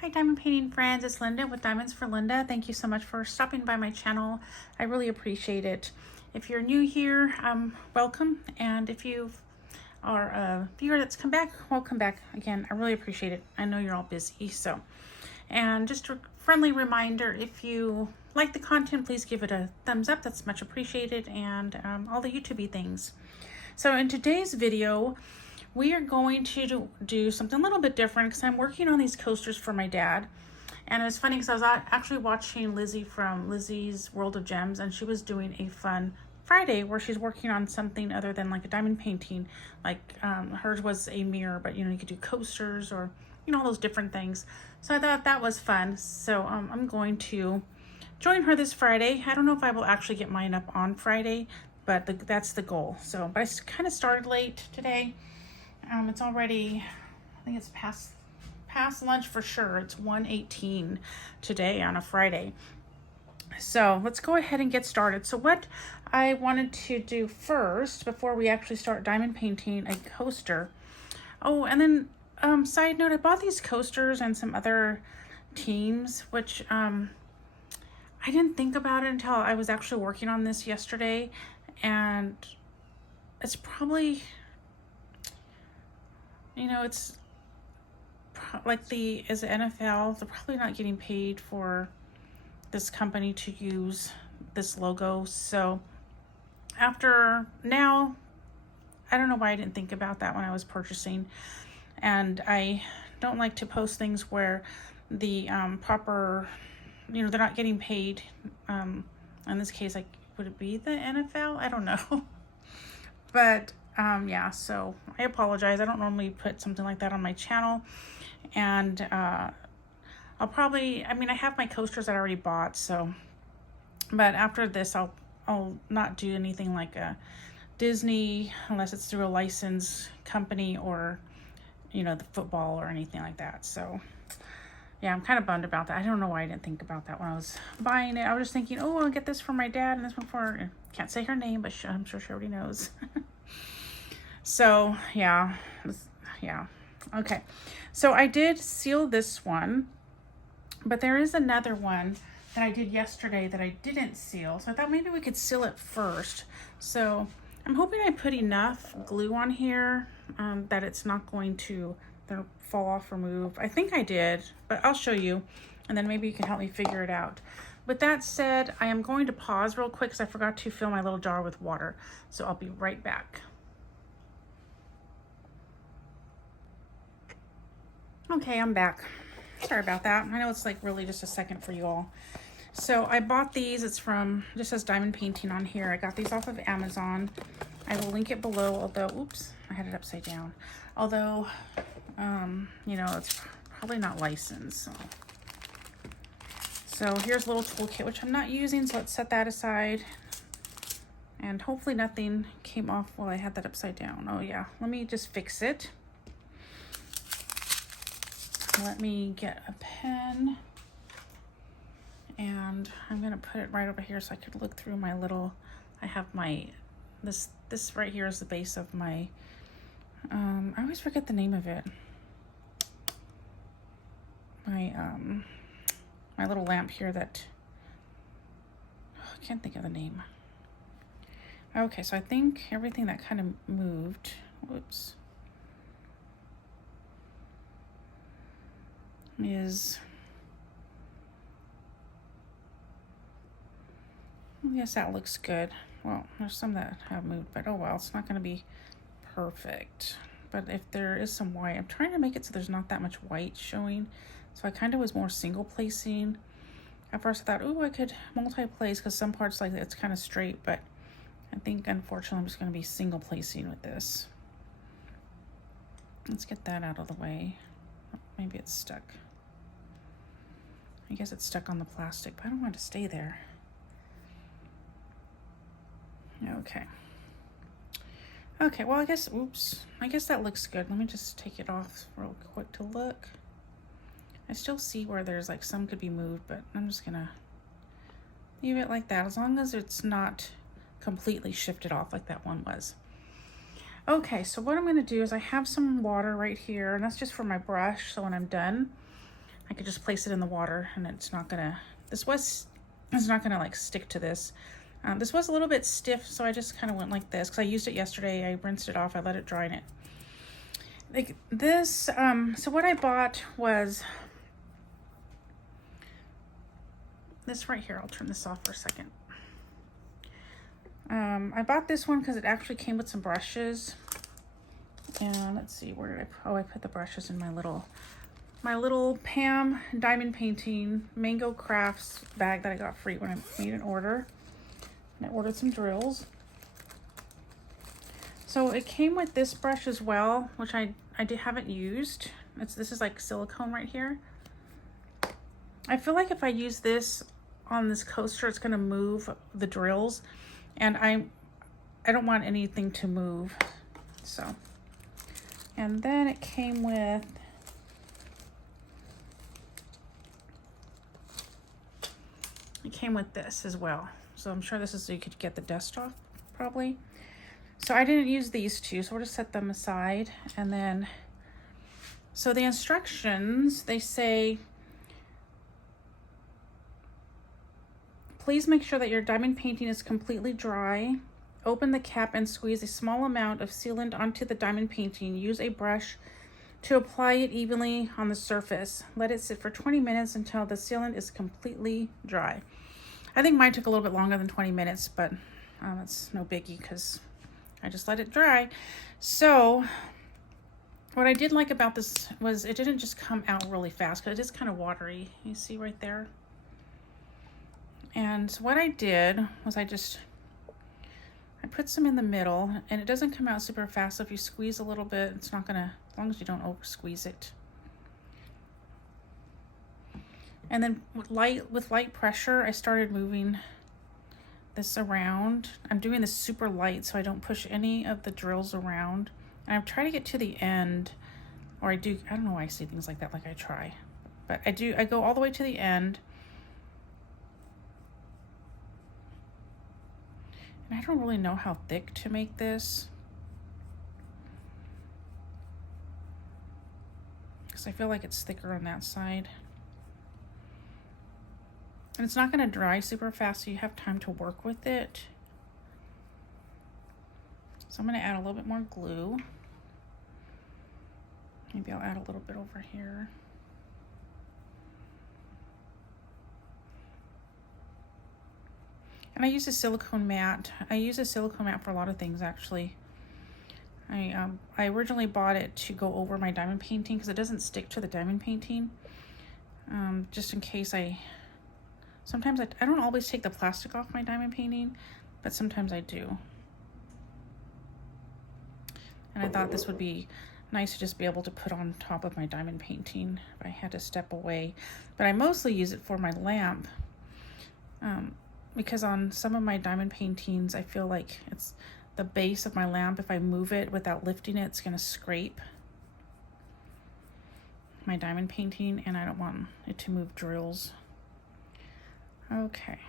Hi diamond painting friends, it's Linda with Diamonds for Linda. Thank you so much for stopping by my channel. I really appreciate it. If you're new here, welcome, and if you are a viewer that's come back, welcome back again. I really appreciate it. I know you're all busy, so. And just a friendly reminder, if you like the content, please give it a thumbs up. That's much appreciated, and all the YouTube-y things. So in today's video, we are going to do something a little bit different because I'm working on these coasters for my dad. And it's funny because I was actually watching Lizzie from Lizzie's World of Gems, and she was doing a Fun Friday where she's working on something other than like a diamond painting. Like hers was a mirror, but you know, you could do coasters or, you know, all those different things. So I thought that was fun. So I'm going to join her this Friday. I don't know if I will actually get mine up on Friday, but that's the goal. So, but I kind of started late today. It's already, I think it's past lunch for sure. It's 1:18 today on a Friday. So let's go ahead and get started. So what I wanted to do first, before we actually start diamond painting a coaster. Oh, and then side note, I bought these coasters and some other teams, which I didn't think about it until I was actually working on this yesterday. And it's probably, you know, it's like as the NFL, they're probably not getting paid for this company to use this logo. So after now, I don't know why I didn't think about that when I was purchasing. And I don't like to post things where the proper, you know, they're not getting paid. In this case, like, would it be the NFL? I don't know. But yeah, so I apologize. I don't normally put something like that on my channel. And I'll probably, I mean, I have my coasters that I already bought, so, but after this, I'll not do anything like a Disney unless it's through a licensed company or, you know, the football or anything like that. So yeah, I'm kind of bummed about that. I don't know why I didn't think about that when I was buying it. I was just thinking, oh, I'll get this for my dad and this one for, can't say her name, but I'm sure she already knows. So yeah, okay. So I did seal this one, but there is another one that I did yesterday that I didn't seal. So I thought maybe we could seal it first. So I'm hoping I put enough glue on here that it's not going to fall off or move. I think I did, but I'll show you, and then maybe you can help me figure it out. With that said, I am going to pause real quick because I forgot to fill my little jar with water. So I'll be right back. Okay, I'm back. Sorry about that. I know it's like really just a second for you all. So I bought these. It's from, just says diamond painting on here. I got these off of Amazon. I will link it below, although, oops, I had it upside down. Although, you know, it's probably not licensed. So here's a little toolkit, which I'm not using, so let's set that aside. And hopefully nothing came off while I had that upside down. Oh yeah, let me just fix it. Let me get a pen, and I'm gonna put it right over here so I could look through my little, I have my, this right here is the base of my, I always forget the name of it. My little lamp here that, I can't think of the name. Okay, so I think everything that kind of moved, whoops, is, yes, that looks good. Well, there's some that have moved, but oh well, it's not going to be perfect. But if there is some white, I'm trying to make it so there's not that much white showing. So I kind of was more single placing. At first I thought, oh, I could multi-place because some parts like it's kind of straight, but I think unfortunately I'm just going to be single placing with this. Let's get that out of the way. Maybe it's stuck. I guess it's stuck on the plastic, but I don't want it to stay there. Okay. Okay, well, I guess, oops, I guess that looks good. Let me just take it off real quick to look. I still see where there's like some could be moved, but I'm just gonna leave it like that as long as it's not completely shifted off like that one was. Okay, so what I'm gonna do is I have some water right here, and that's just for my brush, so when I'm done, I could just place it in the water and it's not gonna, it's not gonna like stick to this. This was a little bit stiff, so I just kind of went like this because I used it yesterday. I rinsed it off, I let it dry in it. Like this, so what I bought was this right here. I'll turn this off for a second. I bought this one because it actually came with some brushes. And let's see, where did I put the brushes in my little Pam Diamond Painting Mango Crafts bag that I got free when I made an order. And I ordered some drills. So it came with this brush as well, which I haven't used. This is like silicone right here. I feel like if I use this on this coaster, it's gonna move the drills, and I don't want anything to move. So, and then it came with this as well. So I'm sure this is so you could get the dust off probably. So I didn't use these two, so we'll just set them aside. And then, so the instructions, they say, please make sure that your diamond painting is completely dry. Open the cap and squeeze a small amount of sealant onto the diamond painting. Use a brush to apply it evenly on the surface. Let it sit for 20 minutes until the sealant is completely dry. I think mine took a little bit longer than 20 minutes, but it's no biggie because I just let it dry. So what I did like about this was it didn't just come out really fast because it is kind of watery. You see right there? And what I did was I put some in the middle, and it doesn't come out super fast. So if you squeeze a little bit, it's not gonna, as long as you don't over squeeze it. And then with light pressure, I started moving this around. I'm doing this super light so I don't push any of the drills around. And I'm trying to get to the end, or I don't know why I say things like that, like I try. But I go all the way to the end. And I don't really know how thick to make this, because I feel like it's thicker on that side. And it's not going to dry super fast, so you have time to work with it. So I'm going to add a little bit more glue. Maybe I'll add a little bit over here. And I use a silicone mat. I use a silicone mat for a lot of things, actually. I originally bought it to go over my diamond painting because it doesn't stick to the diamond painting. Just in case sometimes I don't always take the plastic off my diamond painting, but sometimes I do. And I thought this would be nice to just be able to put on top of my diamond painting if I had to step away. But I mostly use it for my lamp. Because on some of my diamond paintings, I feel like it's the base of my lamp. If I move it without lifting it, it's going to scrape my diamond painting, and I don't want it to move drills. Okay,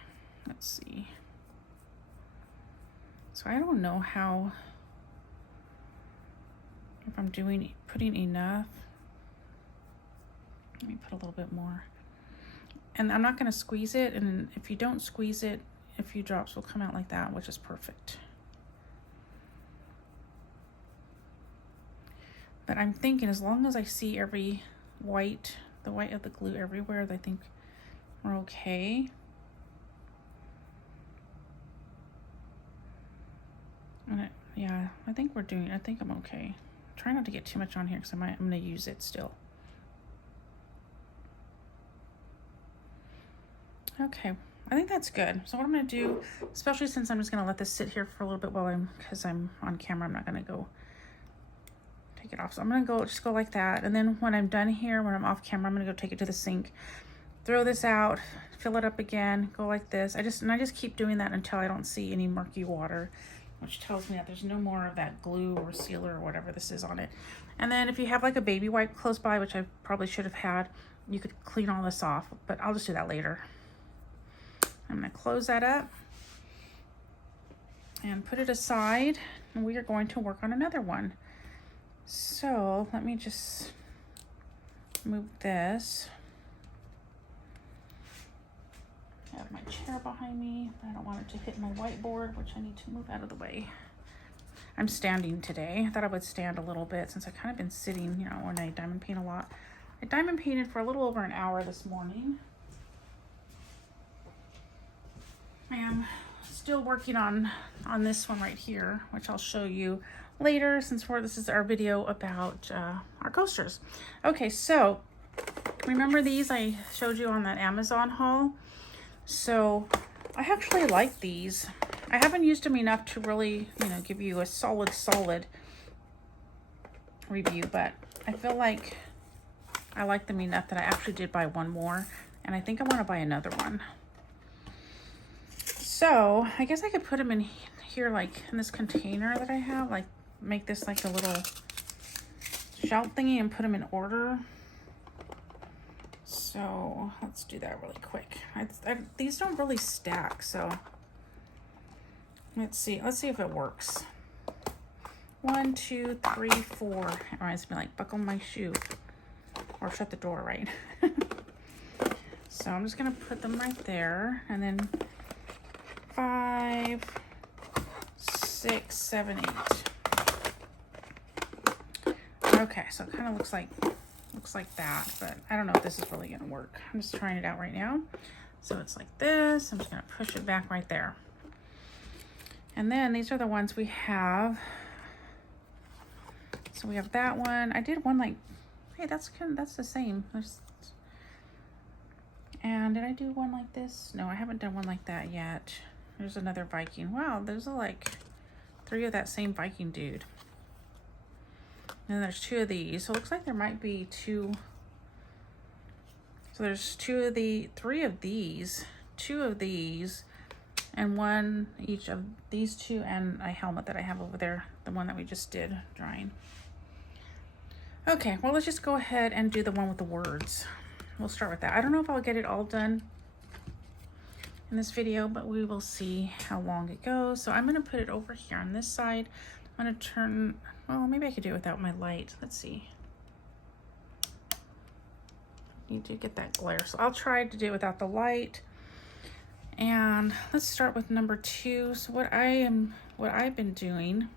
let's see. So I don't know if I'm putting enough. Let me put a little bit more. And I'm not going to squeeze it, and if you don't squeeze it, a few drops will come out like that, which is perfect. But I'm thinking as long as I see the white of the glue everywhere, I think we're okay. And yeah, I think I'm okay. Try not to get too much on here because I'm going to use it still. Okay, I think that's good. So what I'm going to do, especially since I'm just going to let this sit here for a little bit because I'm on camera, I'm not going to go take it off. So I'm going to just go like that. And then when I'm done here, when I'm off camera, I'm going to go take it to the sink, throw this out, fill it up again, go like this. I just keep doing that until I don't see any murky water, which tells me that there's no more of that glue or sealer or whatever this is on it. And then if you have like a baby wipe close by, which I probably should have had, you could clean all this off, but I'll just do that later. I'm going to close that up and put it aside, and we are going to work on another one. So let me just move this. have my chair behind me, but I don't want it to hit my whiteboard, which I need to move out of the way. I'm standing today. I thought I would stand a little bit since I've kind of been sitting, you know, when I diamond paint a lot. I diamond painted for a little over an hour this morning. I am still working on this one right here, which I'll show you later since this is our video about our coasters. Okay, so remember these I showed you on that Amazon haul? So I actually like these. I haven't used them enough to really, you know, give you a solid review, but I feel like I like them enough that I actually did buy one more, and I think I want to buy another one. So I guess I could put them in here, like in this container that I have, like make this like a little shelf thingy and put them in order. So let's do that really quick. These don't really stack, so let's see if it works. 1, 2, 3, 4. It reminds me like buckle my shoe or shut the door, right? So I'm just gonna put them right there, and then 5, 6, 7, 8. Okay, so it kind of looks like that, but I don't know if this is really gonna work. I'm just trying it out right now. So it's like this. I'm just gonna push it back right there. And then these are the ones we have. So we have that one. I did one like, hey, that's the same. And did I do one like this? No, I haven't done one like that yet. There's another Viking. Wow, there's like 3 of that same Viking dude. And then there's 2 of these. So it looks like there might be 2. So there's 3 of these, 2 of these, and 1 each of these 2, and a helmet that I have over there, the one that we just did drawing. Okay, well, let's just go ahead and do the one with the words. We'll start with that. I don't know if I'll get it all done in this video, but we will see how long it goes. So I'm going to put it over here on this side. I'm going to turn, well, maybe I could do it without my light. Let's see. Need to get that glare. So I'll try to do it without the light. And let's start with number 2. So what I've been doing,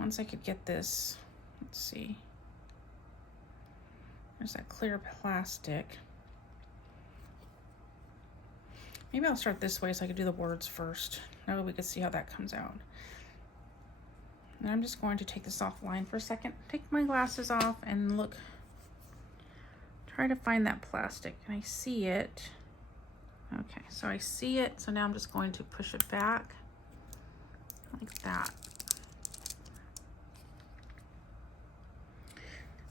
once I could get this, let's see. There's that clear plastic. Maybe I'll start this way so I can do the words first. That way we can see how that comes out. And I'm just going to take this offline for a second. Take my glasses off and look. Try to find that plastic. And I see it. Okay, so I see it. So now I'm just going to push it back like that.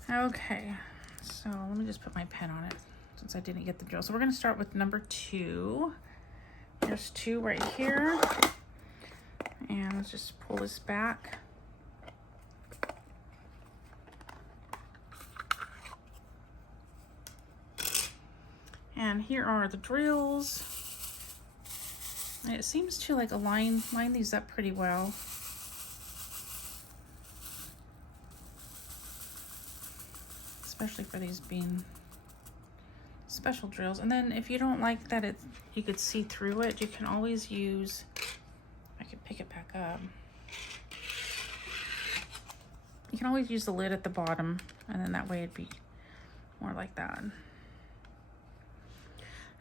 Okay, so let me just put my pen on it since I didn't get the drill. So we're going to start with number 2. There's 2 right here. And let's just pull this back. And here are the drills. And it seems to like line these up pretty well. Especially for these being special drills. And then if you don't like that you could see through it, you can always use, I could pick it back up. You can always use the lid at the bottom, and then that way it'd be more like that.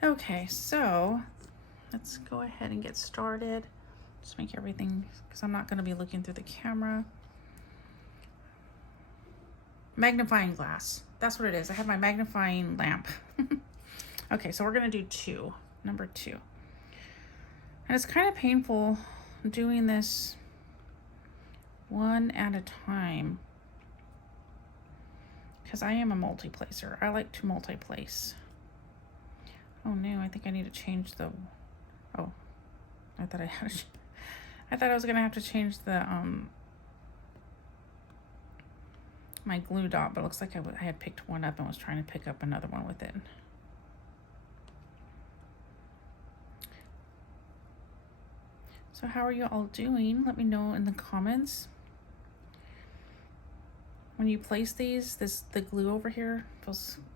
Okay, so let's go ahead and get started. Just make everything, because I'm not going to be looking through the camera. Magnifying glass. That's what it is. I have my magnifying lamp. Okay, so we're going to do number 2. And it's kind of painful doing this one at a time, because I am a multi-placer. I like to multi-place. Oh no, I think I need to change the, oh, I thought I was gonna have to change the, my glue dot, but it looks like I had picked one up and was trying to pick up another one with it. So how are you all doing? Let me know in the comments. When you place these, the glue over here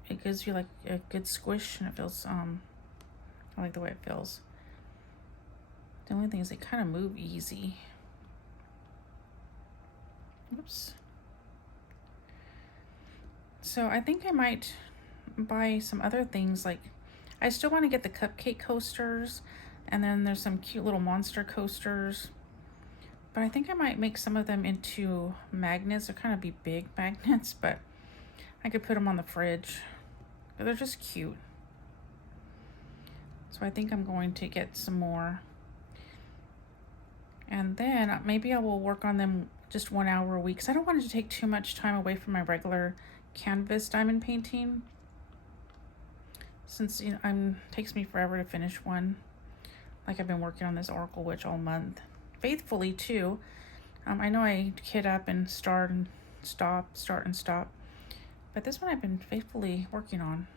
it gives you like a good squish, and it feels I like the way it feels. The only thing is they kind of move easy. Oops. So I think I might buy some other things. Like, I still want to get the cupcake coasters, and then there's some cute little monster coasters. But I think I might make some of them into magnets. They're kind of be big magnets, but I could put them on the fridge. They're just cute. So I think I'm going to get some more. And then maybe I will work on them just 1 hour a week, because I don't want it to take too much time away from my regular canvas diamond painting, since takes me forever to finish one. Like, I've been working on this Oracle Witch all month, faithfully too. I know I kit up and start and stop, but this one I've been faithfully working on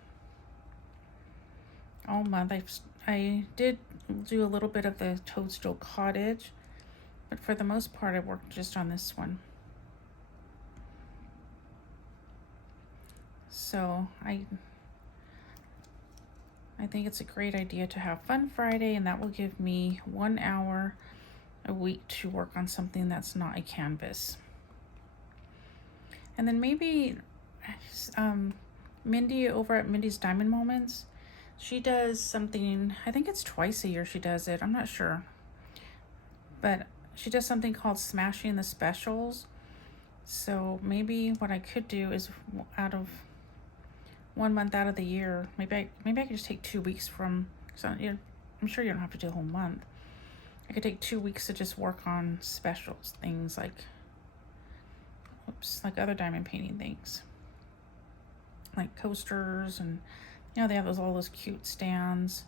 all month. I did do a little bit of the Toadstool Cottage, but for the most part I worked just on this one. So I think it's a great idea to have Fun Friday, and that will give me 1 hour a week to work on something that's not a canvas. And then maybe Mindy over at Mindy's Diamond Moments, she does something, I think it's twice a year she does it, I'm not sure. But she does something called Smashing the Specials. So maybe what I could do is, out of 1 month out of the year, maybe I could just take 2 weeks from, I'm sure you don't have to do the whole month. I could take 2 weeks to just work on specials, things like, like other diamond painting things, like coasters, and they have all those cute stands,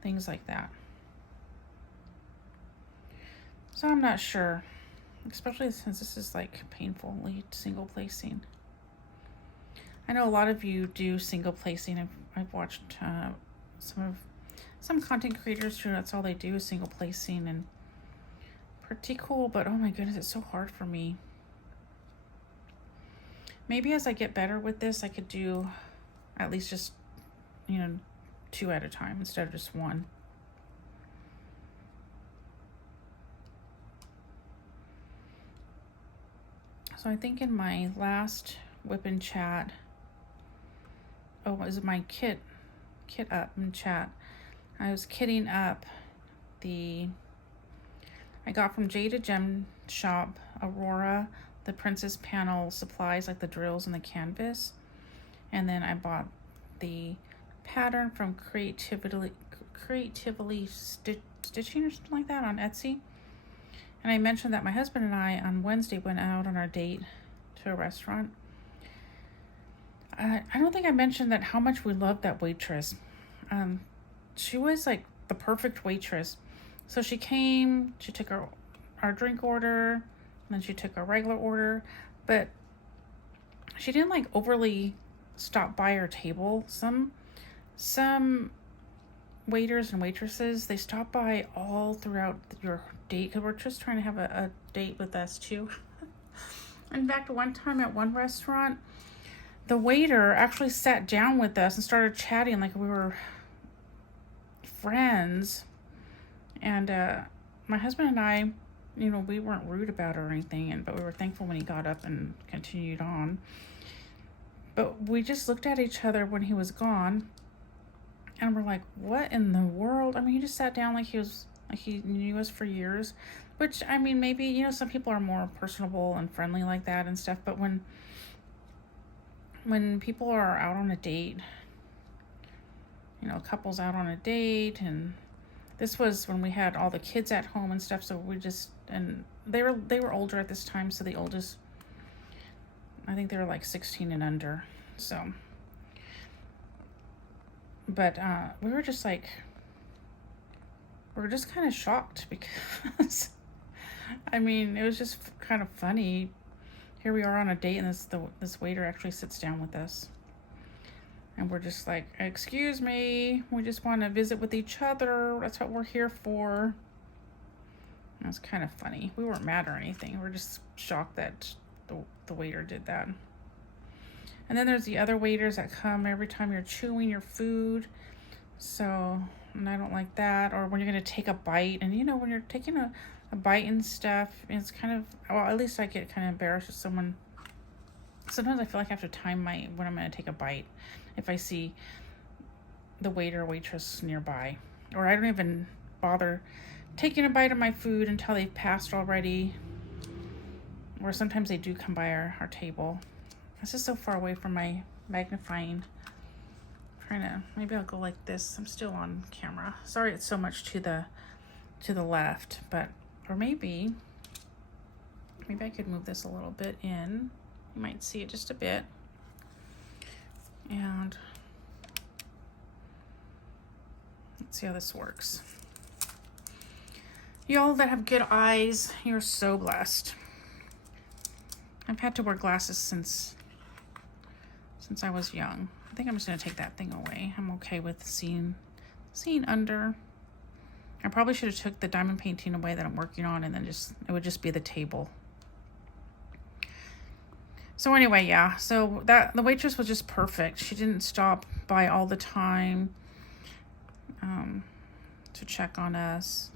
things like that. So I'm not sure, especially since this is like painfully single placing. I know a lot of you do single placing. I've watched some content creators who that's all they do is single placing, and pretty cool, but oh my goodness, it's so hard for me. Maybe as I get better with this, I could do at least just 2 at a time instead of just 1. So I think in my last WIP Chat, it was my kit up in chat, I was kitting up I got from Jada Gem Shop, Aurora, the Princess Panel supplies, like the drills and the canvas. And then I bought the pattern from Creatively Stitching or something like that on Etsy. And I mentioned that my husband and I on Wednesday went out on our date to a restaurant. I don't think I mentioned that how much we loved that waitress. She was like the perfect waitress. So she came, she took our drink order, and then she took our regular order, but she didn't like overly stop by our table. Some waiters and waitresses, they stop by all throughout your date, because we're just trying to have a date with us too. In fact, one time at one restaurant, the waiter actually sat down with us and started chatting like we were friends. And my husband and I, we weren't rude about it or anything, but we were thankful when he got up and continued on. But we just looked at each other when he was gone, and we're like, what in the world? I mean, he just sat down like he knew us for years, which, I mean, maybe, some people are more personable and friendly like that and stuff, but when people are out on a date, couples out on a date, and this was when we had all the kids at home and stuff, so and they were older at this time, so the oldest, I think they were like 16 and under, so, but we were just kind of shocked, because I mean, it was just kind of funny. Here we are on a date, and this waiter actually sits down with us, and we're just like, excuse me, we just want to visit with each other, that's what we're here for. It was kind of funny. We weren't mad or anything, we're just shocked that the waiter did that. And then there's the other waiters that come every time you're chewing your food, so and I don't like that. Or when you're going to take a bite, and you know, when you're taking a bite and stuff, it's kind of, well, at least I get kind of embarrassed if someone, sometimes I feel like I have to time when I'm going to take a bite if I see the waiter or waitress nearby. Or I don't even bother taking a bite of my food until they've passed already. Or sometimes they do come by our table. This is so far away from my magnifying. Maybe I'll go like this. I'm still on camera. Sorry it's so much to the left, but, or maybe I could move this a little bit in. You might see it just a bit. And let's see how this works. Y'all that have good eyes, you're so blessed. I've had to wear glasses since I was young. I think I'm just gonna take that thing away. I'm okay with seeing under. I probably should have took the diamond painting away that I'm working on, and then it would just be the table. So anyway, yeah, so the waitress was just perfect. She didn't stop by all the time to check on us.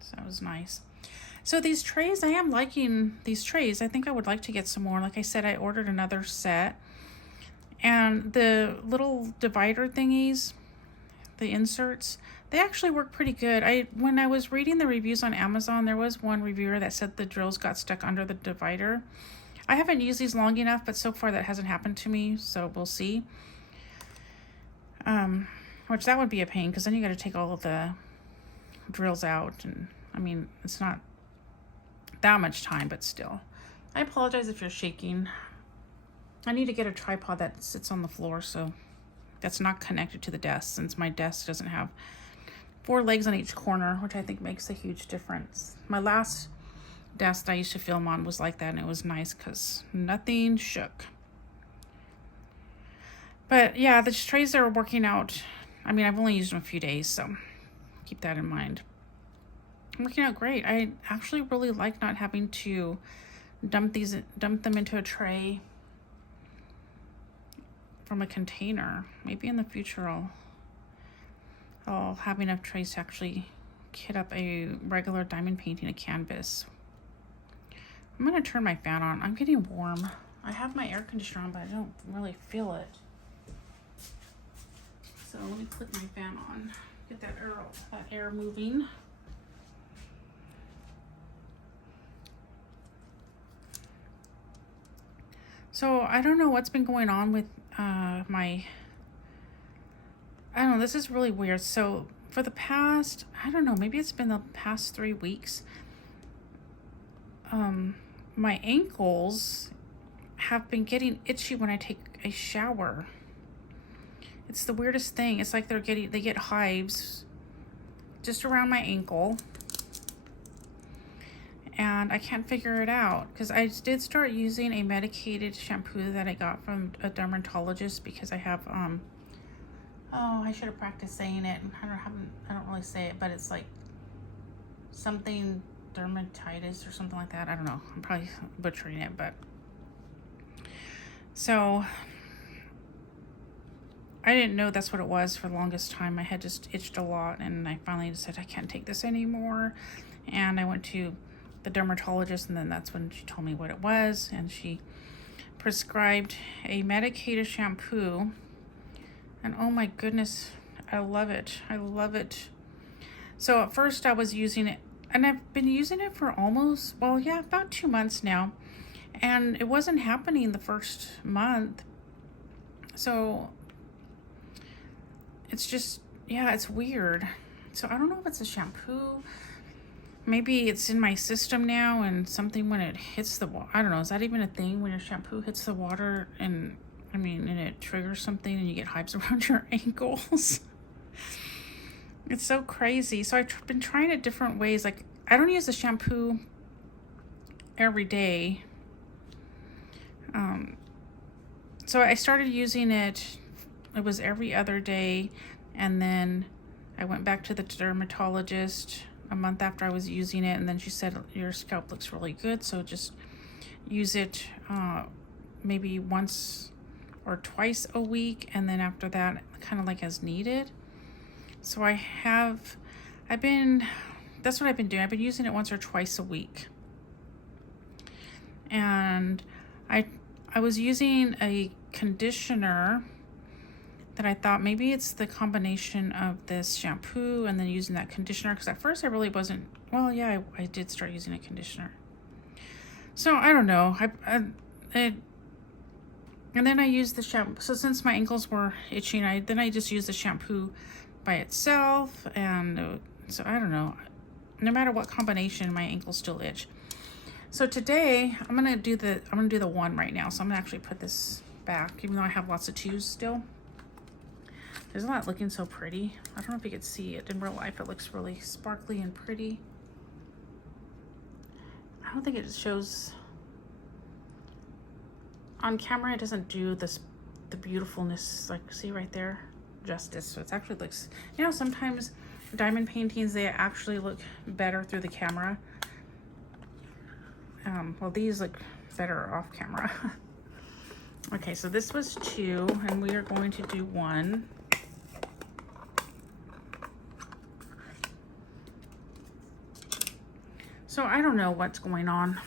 So that was nice. So these trays, I am liking these trays. I think I would like to get some more. Like I said, I ordered another set. And the little divider thingies, the inserts, they actually work pretty good. When I was reading the reviews on Amazon, there was one reviewer that said the drills got stuck under the divider. I haven't used these long enough, but so far that hasn't happened to me, so we'll see. Which that would be a pain, because then you got to take all of the drills out, and I mean, it's not that much time, but still. I apologize if you're shaking. I need to get a tripod that sits on the floor, so that's not connected to the desk, since my desk doesn't have 4 legs on each corner, which I think makes a huge difference. My last desk I used to film on was like that, and it was nice because nothing shook. But yeah, the trays are working out. I mean, I've only used them a few days, so keep that in mind. Working out great. I actually really like not having to dump them into a tray from a container. Maybe in the future I'll have enough trays to actually kit up a regular diamond painting, a canvas. I'm gonna turn my fan on. I'm getting warm. I have my air conditioner on, but I don't really feel it. So let me click my fan on. Get that air moving. So I don't know what's been going on with I don't know, this is really weird. So for the past, I don't know, maybe it's been the past 3 weeks, my ankles have been getting itchy when I take a shower. It's the weirdest thing. It's like they get hives just around my ankle. And I can't figure it out, because I did start using a medicated shampoo that I got from a dermatologist, because I have I should have practiced saying it. I don't really say it, but it's like something dermatitis or something like that. I don't know. I'm probably butchering it, but so I didn't know that's what it was for the longest time. My head just itched a lot, and I finally just said I can't take this anymore. And I went to the dermatologist, and then that's when she told me what it was, and she prescribed a medicated shampoo. And oh my goodness, I love it. I love it. So at first I was using it, and I've been using it for almost, well, yeah, about 2 months now. And it wasn't happening the first month. So it's just, yeah, it's weird. So I don't know if it's a shampoo. Maybe it's in my system now, and something when it hits the water. I don't know. Is that even a thing when your shampoo hits the water and it triggers something and you get hives around your ankles? It's so crazy. So I've been trying it different ways. Like, I don't use the shampoo every day. So I started using it. It was every other day, and then I went back to the dermatologist a month after I was using it, and then she said your scalp looks really good, so just use it maybe once or twice a week, and then after that, kind of like as needed. So that's what I've been doing. I've been using it once or twice a week. And I was using a conditioner that I thought maybe it's the combination of this shampoo and then using that conditioner, because at first I really wasn't, well, yeah, I did start using a conditioner. So I don't know. And then I used the shampoo. So since my ankles were itching, I just used the shampoo by itself. And so I don't know. No matter what combination, my ankles still itch. So today I'm gonna do the one right now. So I'm gonna actually put this back, even though I have lots of twos still. There's not looking so pretty. I don't know if you could see it in real life. It looks really sparkly and pretty. I don't think it shows on camera. It doesn't do the beautifulness, like see right there, justice. So it actually looks, you know, sometimes diamond paintings, they actually look better through the camera. Well, these look better off camera. Okay, so this was 2, and we are going to do 1. So I don't know what's going on.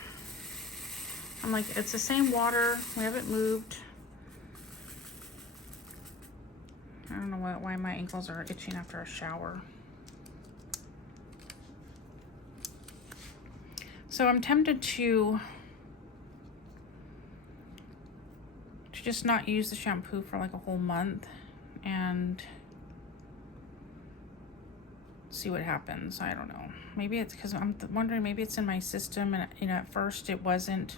I'm like, it's the same water. We haven't moved. I don't know why my ankles are itching after a shower. So I'm tempted to just not use the shampoo for like a whole month and see what happens. I don't know. Maybe it's because I'm wondering, maybe it's in my system, and you know, at first it wasn't,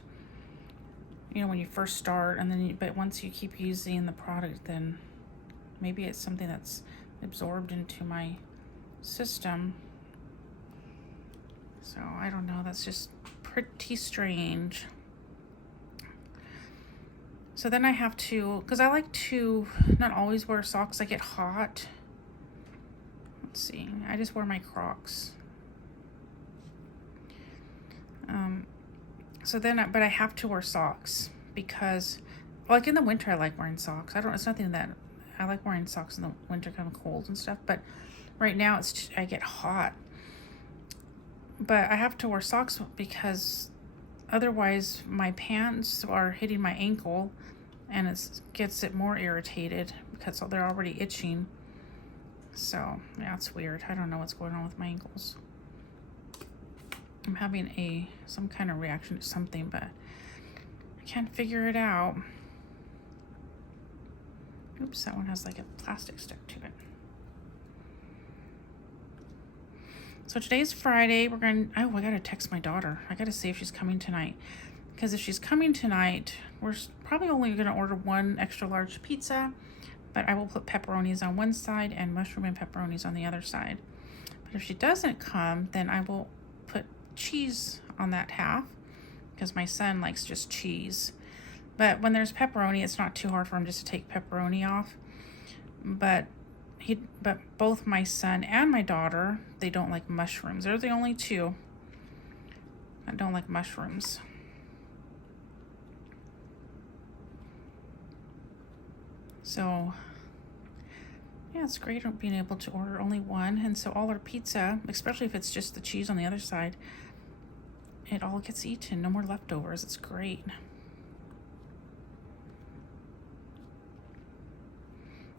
you know, when you first start, and then but once you keep using the product, then maybe it's something that's absorbed into my system. So I don't know, that's just pretty strange. So then I have to, because I like to not always wear socks. I get hot. Let's see, I just wear my Crocs. So then, but I have to wear socks because, like in the winter, I like wearing socks. It's nothing that, I like wearing socks in the winter, kind of cold and stuff. But right now I get hot. But I have to wear socks because otherwise my pants are hitting my ankle, and it gets it more irritated because they're already itching. So yeah, it's weird. I don't know what's going on with my ankles. I'm having some kind of reaction to something, but I can't figure it out. Oops, that one has like a plastic stick to it. So today's Friday. I gotta text my daughter. I gotta see if she's coming tonight. Because if she's coming tonight, we're probably only gonna order 1 extra large pizza, but I will put pepperonis on one side and mushroom and pepperonis on the other side. But if she doesn't come, then I will put cheese on that half, because my son likes just cheese. But when there's pepperoni, it's not too hard for him just to take pepperoni off. But both my son and my daughter, they don't like mushrooms. They're the only 2 that don't like mushrooms. So yeah, it's great being able to order only 1. And so all our pizza, especially if it's just the cheese on the other side, it all gets eaten. No more leftovers. It's great.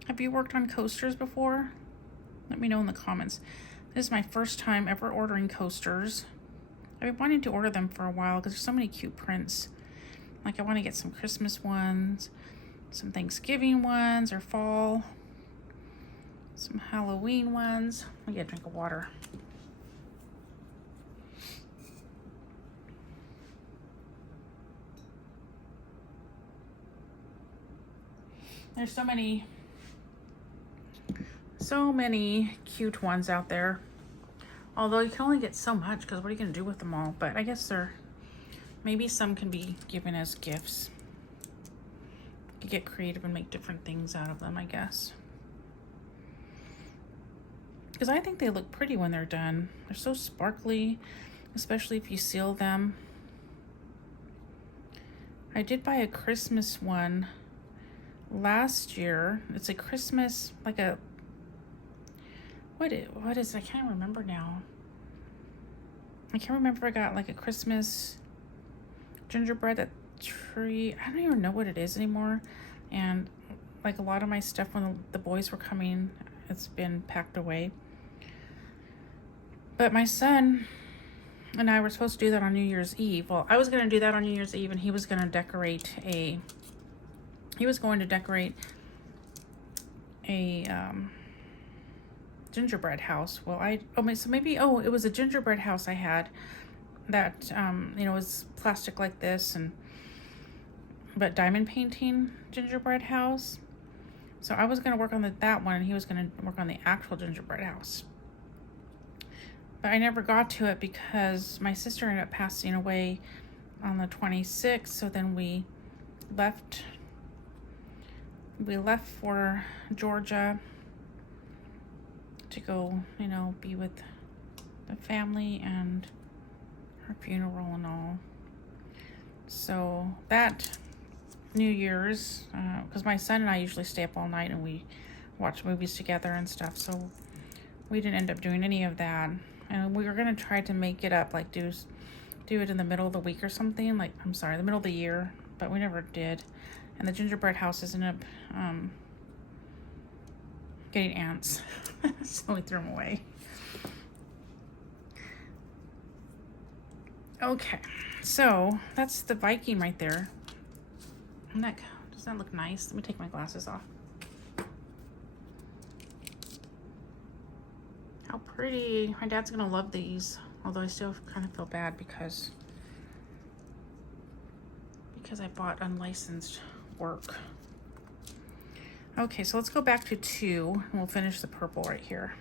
Have you worked on coasters before? Let me know in the comments. This is my first time ever ordering coasters. I've been wanting to order them for a while because there's so many cute prints. Like I want to get some Christmas ones, some Thanksgiving ones, or fall, some Halloween ones. I get a drink of water. There's so many cute ones out there. Although you can only get so much, because what are you going to do with them all? But I guess maybe some can be given as gifts. You get creative and make different things out of them, I guess. Because I think they look pretty when they're done. They're so sparkly, especially if you seal them. I did buy a Christmas one last year. It's a Christmas, like a, what is, I can't remember now. I can't remember if I got like a Christmas gingerbread tree. I don't even know what it is anymore. And like a lot of my stuff when the boys were coming, it's been packed away. But my son and I were supposed to do that on New Year's Eve. Well, I was going to do that on New Year's Eve, and he was going to decorate a gingerbread house. Well, it was a gingerbread house I had that, was plastic like this, but diamond painting gingerbread house. So I was going to work on that one, and he was going to work on the actual gingerbread house. But I never got to it because my sister ended up passing away on the 26th. So then we left for Georgia to go, be with the family and her funeral and all. So that New Year's, because my son and I usually stay up all night and we watch movies together and stuff, so we didn't end up doing any of that. And we were gonna try to make it up, like do it in the middle of the week or something, the middle of the year, but we never did. And the gingerbread houses ended up getting ants, so we threw them away. Okay, so that's the Viking right there. Does that look nice? Let me take my glasses off. How pretty. My dad's gonna love these, although I still kind of feel bad because I bought unlicensed work. Okay, so let's go back to 2 and we'll finish the purple right here.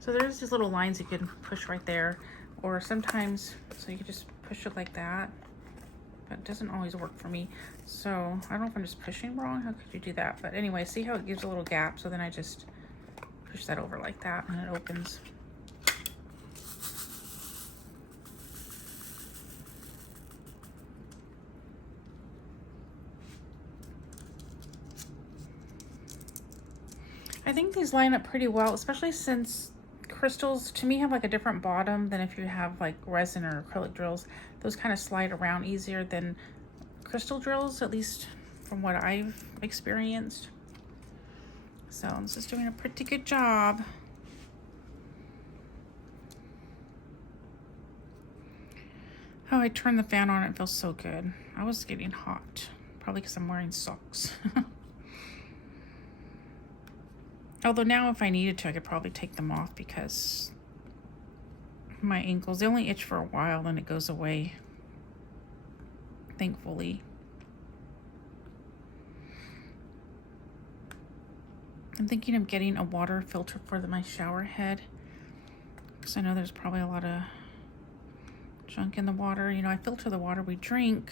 So there's these little lines you can push right there, or sometimes, so you can just push it like that, but it doesn't always work for me. So I don't know if I'm just pushing wrong. How could you do that? But anyway, see how it gives a little gap? So then I just push that over like that and it opens. I think these line up pretty well, especially since crystals to me have like a different bottom than if you have like resin or acrylic drills. Those kind of slide around easier than crystal drills, at least from what I've experienced. So this is doing a pretty good job. Oh, I turned the fan on, it feels so good. I was getting hot, probably because I'm wearing socks. Although now if I needed to, I could probably take them off because my ankles, they only itch for a while, then it goes away, thankfully. I'm thinking of getting a water filter for my shower head because I know there's probably a lot of junk in the water. I filter the water we drink,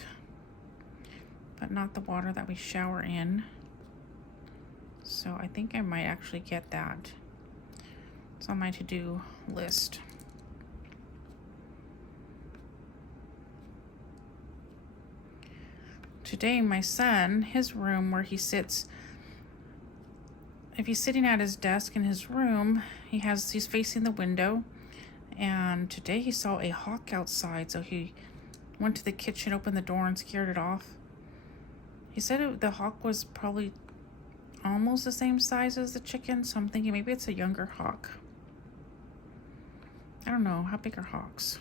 but not the water that we shower in. So I think I might actually get that. It's on my to-do list. Today, my son, his room where he sits, if he's sitting at his desk in his room, he's facing the window. And today he saw a hawk outside, so he went to the kitchen, opened the door, and scared it off. He said the hawk was probably almost the same size as the chicken, so I'm thinking maybe it's a younger hawk. I don't know, how big are hawks?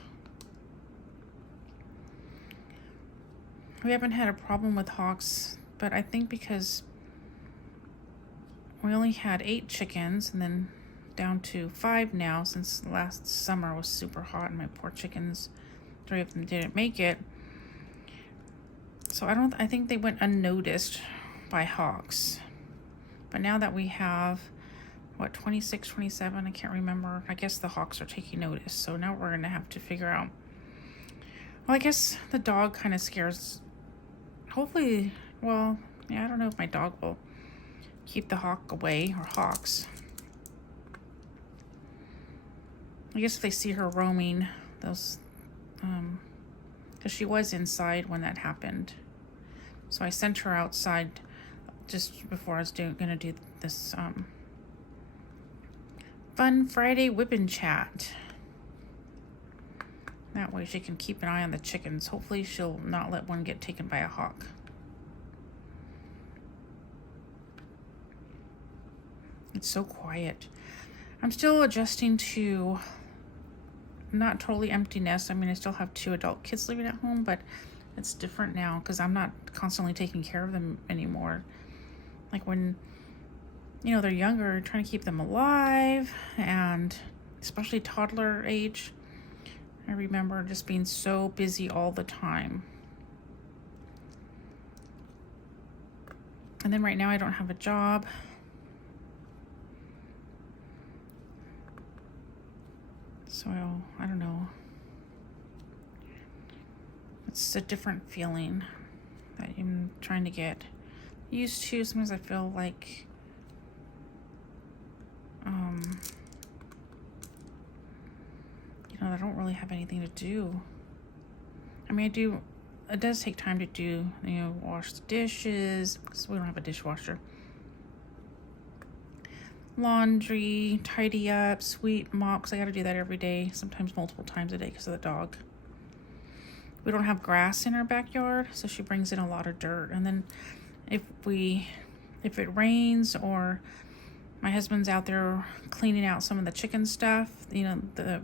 We haven't had a problem with hawks, but I think because we only had 8 chickens and then down to 5 now since last summer was super hot and my poor chickens, 3 of them didn't make it. So I think they went unnoticed by hawks. But now that we have, 26, 27, I can't remember. I guess the hawks are taking notice. So now we're going to have to figure out. Well, I guess the dog kind of scares, hopefully, I don't know if my dog will keep the hawk away, or hawks. I guess if they see her roaming, those, because she was inside when that happened. So I sent her outside just before I was gonna do this Fun Friday WIP Chat. That way she can keep an eye on the chickens. Hopefully she'll not let one get taken by a hawk. It's so quiet. I'm still adjusting to not totally empty nest. I mean, I still have 2 adult kids living at home, but it's different now because I'm not constantly taking care of them anymore. Like when, you know, they're younger, trying to keep them alive, and especially toddler age. I remember just being so busy all the time. And then right now I don't have a job. So I don't know. It's a different feeling that I'm trying to get used to. Sometimes I feel like you know, I don't really have anything to do. I mean, it does take time to do, you know, wash the dishes because we don't have a dishwasher. Laundry, tidy up, sweep, mop, because I got to do that every day, sometimes multiple times a day because of the dog. We don't have grass in our backyard, so she brings in a lot of dirt. And then if it rains or my husband's out there cleaning out some of the chicken stuff, you know,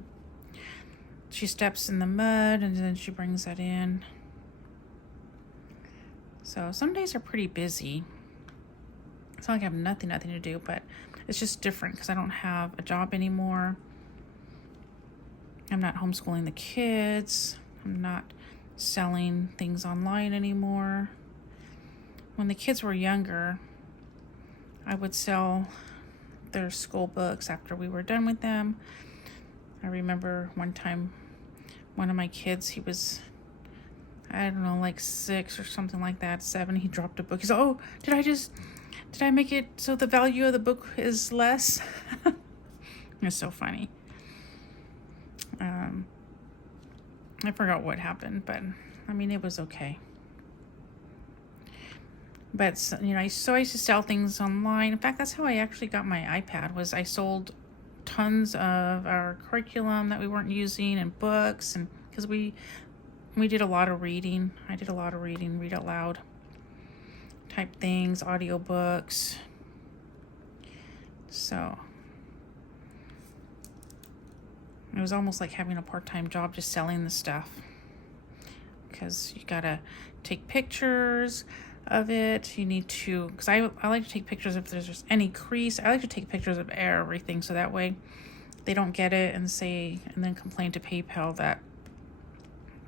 she steps in the mud and then she brings that in. So some days are pretty busy. It's not like I have nothing to do, but it's just different because I don't have a job anymore. I'm not homeschooling the kids. I'm not selling things online anymore. When the kids were younger, I would sell their school books after we were done with them. I remember one time, one of my kids, he was, I don't know, like 6 or something like that, 7, he dropped a book. He's, oh, did I make it so the value of the book is less? It's so funny. I forgot what happened, but I mean, it was okay. But, you know, so I used to sell things online. In fact, that's how I actually got my iPad, was I sold tons of our curriculum that we weren't using and books, and because we did a lot of reading. I did a lot of reading, read out loud type things, audiobooks. So it was almost like having a part-time job, just selling the stuff, because you gotta take pictures of it. You need to, because I like to take pictures if there's just any crease. I like to take pictures of everything, so that way they don't get it and then complain to PayPal that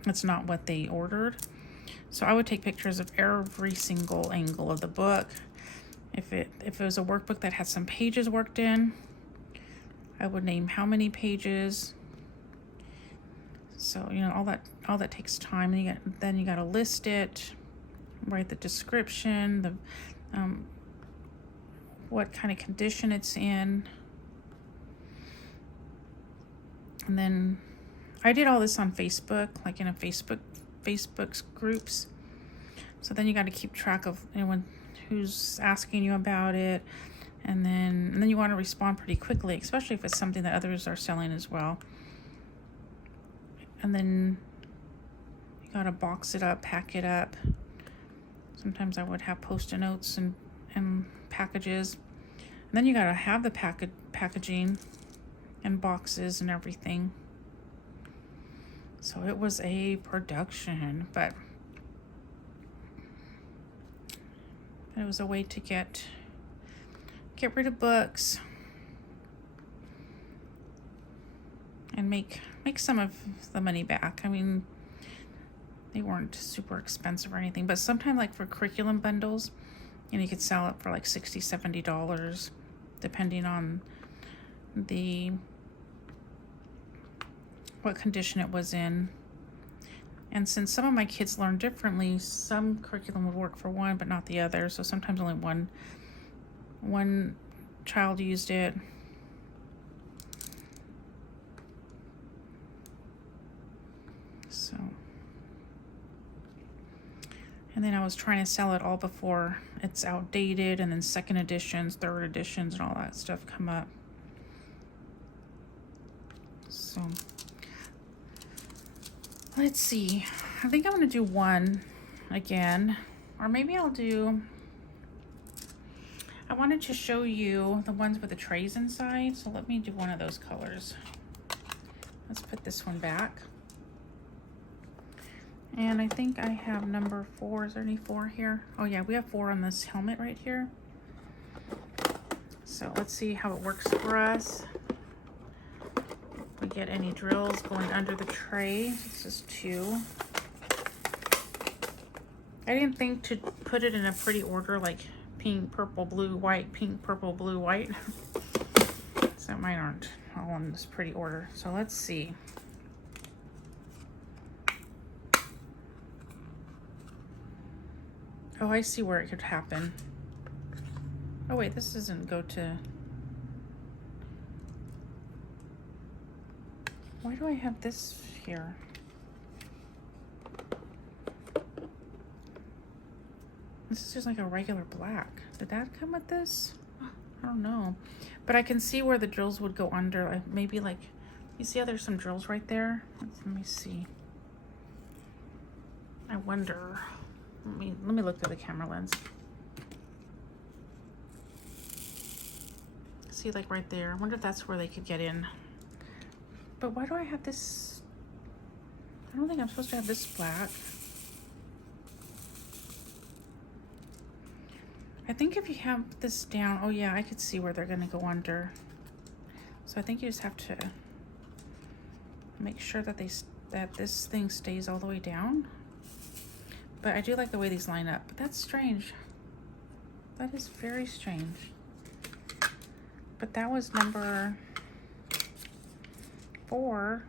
it's not what they ordered. So I would take pictures of every single angle of the book. If it was a workbook that had some pages worked in, I would name how many pages. So, you know, all that takes time. And then you got to list it, write the description, the what kind of condition it's in. And then I did all this on Facebook, like in a Facebook's groups. So then you got to keep track of, you know, who's asking you about it, and then you want to respond pretty quickly, especially if it's something that others are selling as well. And then you got to box it up, pack it up. Sometimes I would have Post-it notes and packages. And then you got to have the packaging and boxes and everything. So it was a production, but it was a way to get rid of books and make some of the money back. I mean, they weren't super expensive or anything, but sometimes, like for curriculum bundles, you know, you could sell it for like $60-$70, depending on what condition it was in. And since some of my kids learn differently, some curriculum would work for one but not the other. So sometimes only one child used it. So, and then I was trying to sell it all before it's outdated, and then second editions, third editions, and all that stuff come up. So let's see. I think I'm gonna do one again, or maybe I'll do, I wanted to show you the ones with the trays inside, so let me do one of those colors. Let's put this one back. And I think I have number 4. Is there any 4 here? Oh yeah, we have 4 on this helmet right here. So let's see how it works for us. If we get any drills going under the tray. This is 2. I didn't think to put it in a pretty order like pink, purple, blue, white, pink, purple, blue, white. So mine aren't all in this pretty order. So let's see. Oh, I see where it could happen. Oh wait, this doesn't go to... Why do I have this here? This is just like a regular black. Did that come with this? I don't know. But I can see where the drills would go under. Like maybe like, you see how there's some drills right there? Let me see. I wonder. Let me look through the camera lens. See, like right there. I wonder if that's where they could get in. But why do I have this? I don't think I'm supposed to have this black. I think if you have this down, oh yeah, I could see where they're gonna go under. So I think you just have to make sure that this thing stays all the way down. But I do like the way these line up. But that's strange. That is very strange. But that was number 4.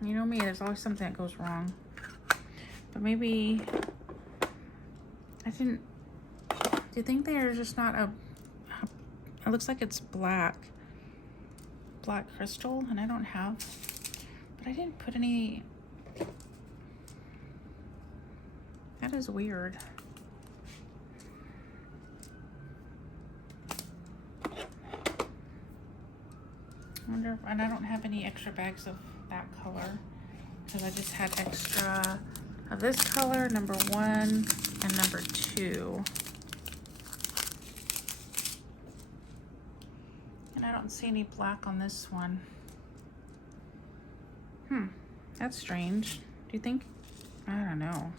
You know me, there's always something that goes wrong. But maybe I didn't. Do you think there's just not a? It looks like it's black crystal, and I don't have. But I didn't put any. That is weird. I wonder if, and I don't have any extra bags of that color because I just had extra of this color, number 1 and number 2. And I don't see any black on this one. That's strange. Do you think? I don't know.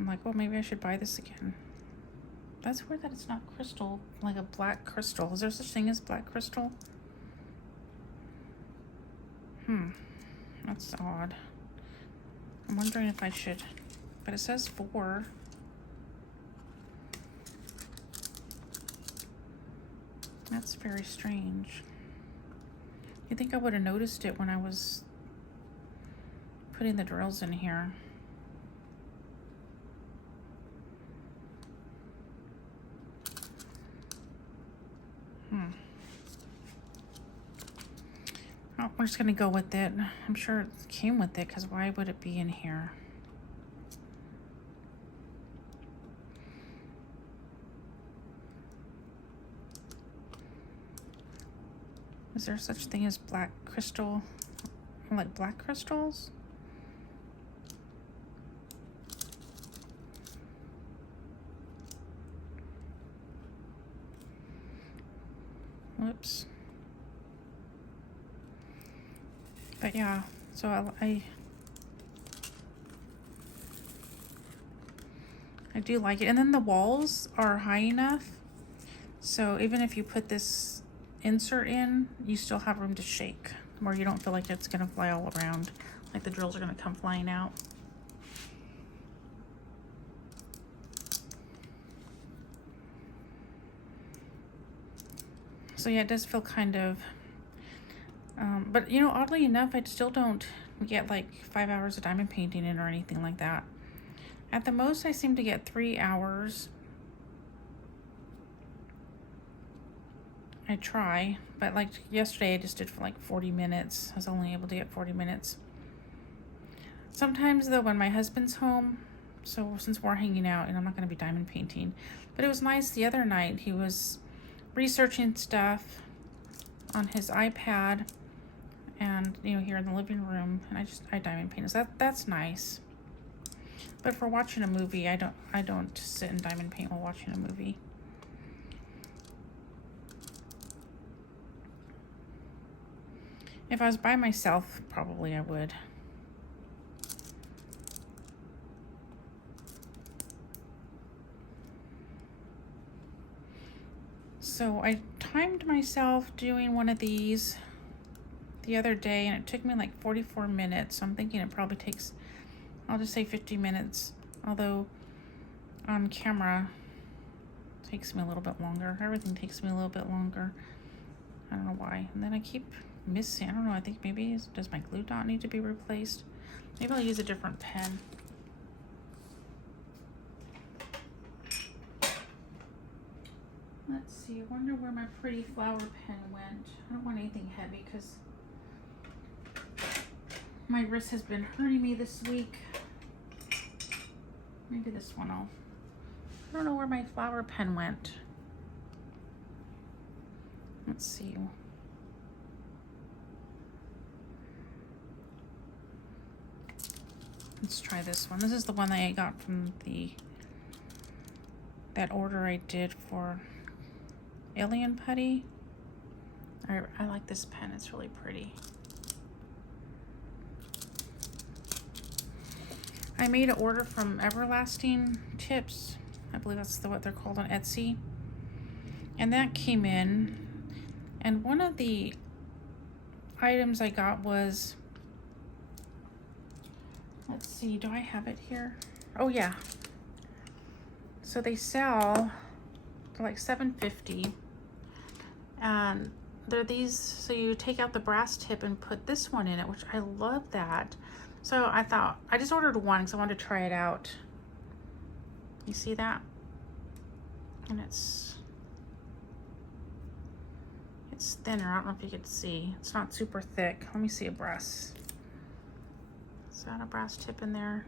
I'm like, well, maybe I should buy this again. That's weird that it's not crystal, like a black crystal. Is there such thing as black crystal? That's odd. I'm wondering if I should, but it says 4. That's very strange. You think I would have noticed it when I was putting the drills in here? Oh, we're just gonna go with it. I'm sure it came with it, because why would it be in here? Is there such thing as black crystal? Like black crystals? Whoops. But yeah, so I do like it. And then the walls are high enough, so even if you put this insert in, you still have room to shake, where you don't feel like it's gonna fly all around, like the drills are gonna come flying out. So yeah, it does feel kind of, but you know, oddly enough, I still don't get like 5 hours of diamond painting in or anything like that. At the most, I seem to get 3 hours. I try, but like yesterday I just did for like 40 minutes. I was only able to get 40 minutes. Sometimes though, when my husband's home, so since we're hanging out and I'm not going to be diamond painting, but it was nice the other night. He was researching stuff on his iPad and, you know, here in the living room, and I diamond painted. So that's nice. But for watching a movie, I don't sit and diamond paint while watching a movie. If I was by myself, probably I would. So I timed myself doing one of these the other day, and it took me like 44 minutes. So I'm thinking it probably takes, I'll just say 50 minutes. Although on camera, it takes me a little bit longer. Everything takes me a little bit longer. I don't know why. And then I keep missing. I don't know. I think maybe, does my glue dot need to be replaced? Maybe I'll use a different pen. Let's see. I wonder where my pretty flower pen went. I don't want anything heavy because my wrist has been hurting me this week. Maybe this one I don't know where my flower pen went. Let's see. Let's try this one. This is the one that I got from that order I did for Alien Putty. I like this pen. It's really pretty. I made an order from Everlasting Tips. I believe that's what they're called on Etsy. And that came in. And one of the items I got was, let's see, do I have it here? Oh yeah. So they sell for like $7.50. And they're these, so you take out the brass tip and put this one in it, which I love that. So I thought, I just ordered one because I wanted to try it out. You see that? And it's thinner. I don't know if you could see. It's not super thick. Let me see a brass. Is that a brass tip in there?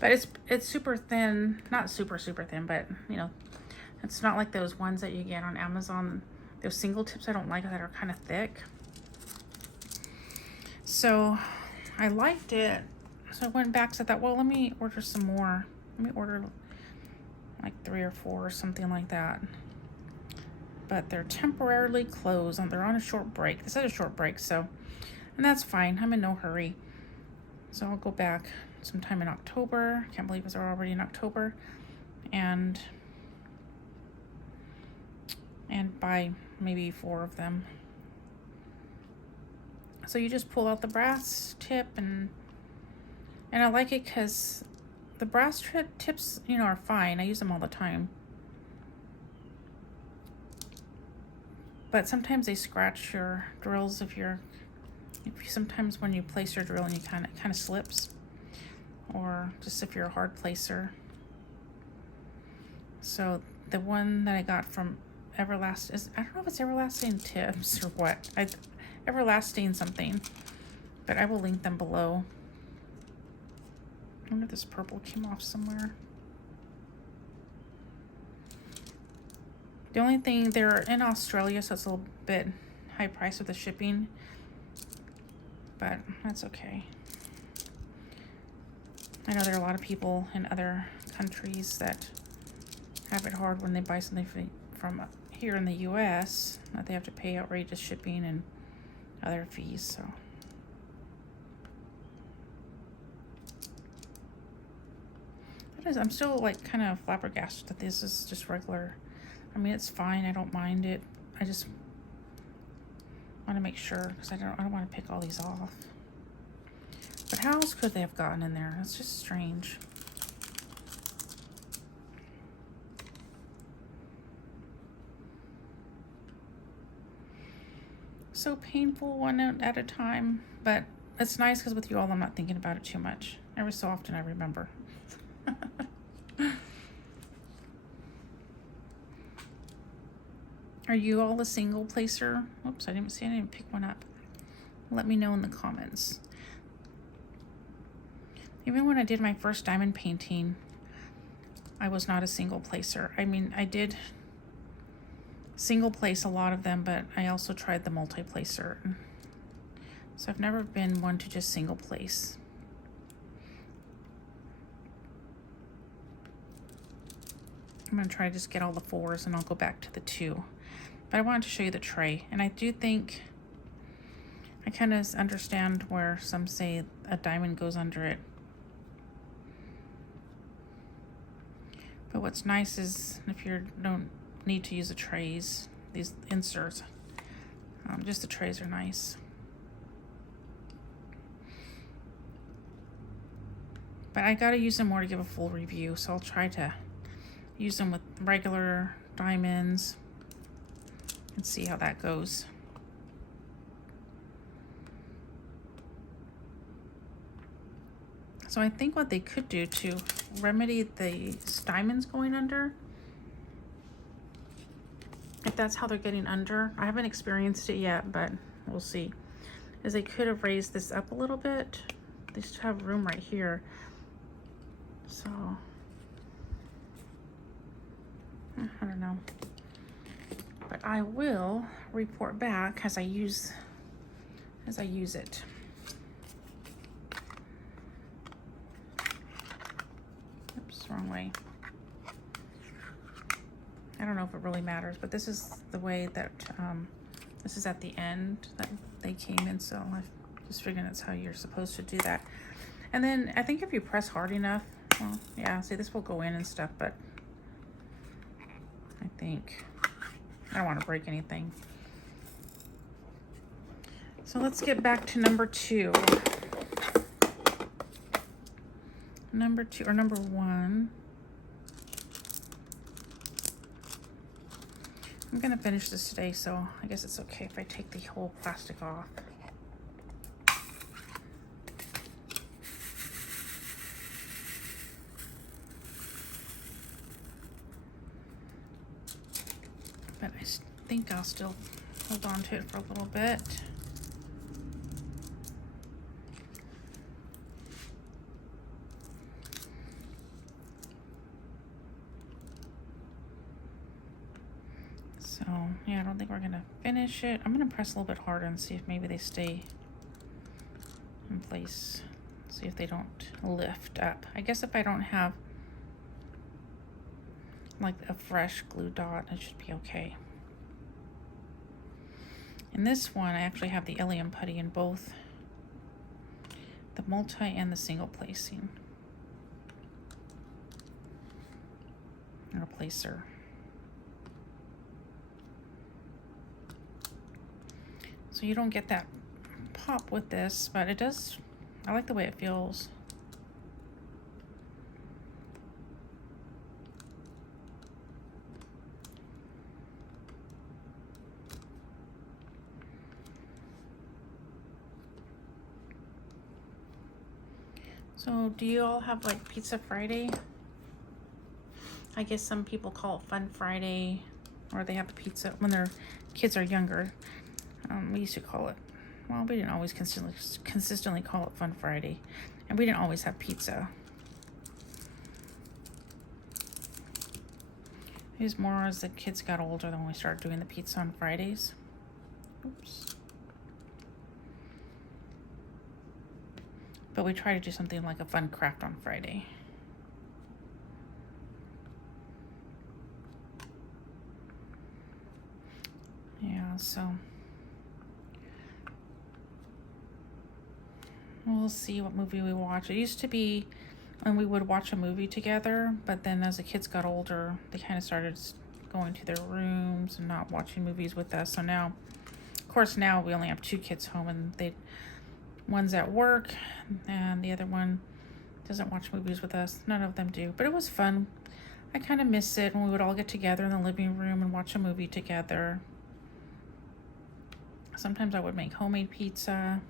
But it's super thin. Not super thin, but you know, it's not like those ones that you get on Amazon. Those single tips I don't like that are kind of thick. So I liked it. So I went back to that. Well, let me order some more. Let me order like 3 or 4 or something like that. But they're temporarily closed. They're on a short break. This is a short break, so, and that's fine. I'm in no hurry. So I'll go back sometime in October. Can't believe it's already in October. And buy maybe 4 of them. So you just pull out the brass tip, and I like it because the brass tips, you know, are fine. I use them all the time. But sometimes they scratch your drills sometimes when you place your drill and you kind of slips, or just if you're a hard placer. So the one that I got from Everlasting, I don't know if it's Everlasting Tips or what. Everlasting something, but I will link them below. I wonder if this purple came off somewhere. The only thing, they're in Australia, so it's a little bit high price with the shipping, but that's okay. I know there are a lot of people in other countries that have it hard when they buy something from here in the US, that they have to pay outrageous shipping and other fees, so. I'm still like kind of flabbergasted that this is just regular. I mean, it's fine. I don't mind it. I just want to make sure because I don't want to pick all these off. But how else could they have gotten in there? It's just strange. So painful one at a time, but it's nice because with you all, I'm not thinking about it too much. Every so often I remember. Are you all a single placer? Oops, I didn't pick one up. Let me know in the comments. Even when I did my first diamond painting, I was not a single placer. I mean, I did single place a lot of them, but I also tried the multi-placer. So I've never been one to just single place. I'm gonna try to just get all the 4s and I'll go back to the 2. But I wanted to show you the tray, and I do think I kind of understand where some say a diamond goes under it. But what's nice is if you don't need to use the trays, these inserts, just the trays are nice. But I gotta use them more to give a full review, so I'll try to use them with regular diamonds and see how that goes. So I think what they could do to remedy the diamonds going under, if that's how they're getting under, I haven't experienced it yet, but we'll see, is they could have raised this up a little bit. They still have room right here. So, I don't know. But I will report back as I use it. Oops, wrong way. I don't know if it really matters, but this is the way that this is at the end that they came in, so I just figured that's how you're supposed to do that. And then I think if you press hard enough, well, yeah, see, this will go in and stuff, but I think I don't want to break anything. So let's get back to number 2. Number 2 or number 1. I'm gonna finish this today, so I guess it's okay if I take the whole plastic off. But I think I'll still hold on to it for a little bit. So yeah, I don't think we're gonna finish it. I'm gonna press a little bit harder and see if maybe they stay in place. See if they don't lift up. I guess if I don't have like a fresh glue dot, it should be okay. In this one, I actually have the Alien putty in both the multi and the single placing. And a placer. So you don't get that pop with this, but it does, I like the way it feels. So do you all have like Pizza Friday? I guess some people call it Fun Friday, or they have pizza when their kids are younger. We used to call it, well, we didn't always consistently call it Fun Friday, and we didn't always have pizza. It was more as the kids got older than when we started doing the pizza on Fridays. Oops. But we try to do something like a fun craft on Friday. Yeah, so we'll see what movie we watch. It used to be when we would watch a movie together, but then as the kids got older, they kind of started going to their rooms and not watching movies with us. So now, of course, now we only have 2 kids home, and one's at work and the other one doesn't watch movies with us. None of them do, but it was fun. I kind of miss it when we would all get together in the living room and watch a movie together. Sometimes I would make homemade pizza.